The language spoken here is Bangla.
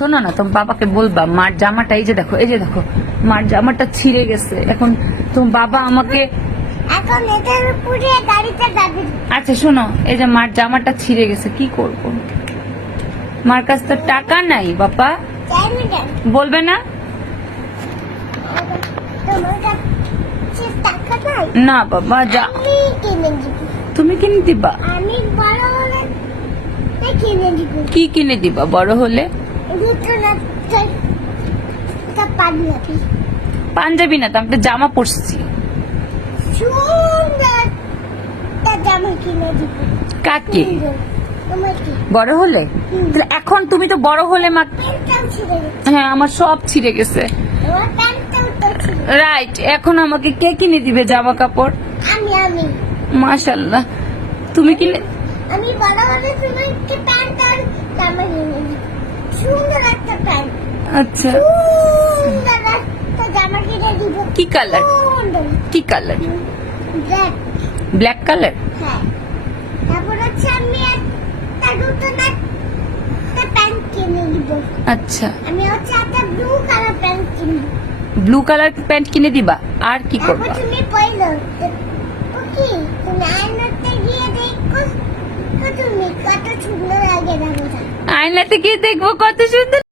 শোনো না তোমার বাবাকে বলবা মার জামাটা এই যে দেখো এই যে দেখো মার জামাটা ছিঁড়ে গেছে। এখন তোমার বাবা আমাকে এখন এটার উপরে গাড়িতে যাবে আচ্ছা শোনো এই যে মার জামাটা ছিঁড়ে গেছে কি করব? মার কাছে তো টাকা নাই বাবা। বলবে না? না বাবা যা তুমি কিনে দিব। কি কিনে দিবা? বড় হলে? পাঞ্জাবি না তো আমি তো জামা পরছি কাকে? বড় হলে? তাহলে এখন তুমি তো বড় হলে মা হ্যাঁ আমার সব ছিঁড়ে গেছে। রাইট এখন আমাকে কে কিনে দিবে জামা কাপড় আমি আমি। মাশাল্লাহ তুমি কিনে আমি বড় হলে তোমাকে প্যান্ট আর জামা কিনে দিব। সুন্দর একটা প্যান্ট। আচ্ছা সুন্দর একটা জামা কিনে দিব কি কালার? কি কালার? ব্ল্যাক। কালার? হ্যাঁ। আচ্ছা। আমি হচ্ছে একটা ব্লু কালার প্যান্ট কিনবো। ব্লু কালার প্যান্ট কিনে দিবা? আর কি করবা? তুমি তুমি আয়নাতে গিয়ে দেখো তুমি কত সুন্দর লাগে দেখো আয়নাতে গিয়ে দেখব কত সুন্দর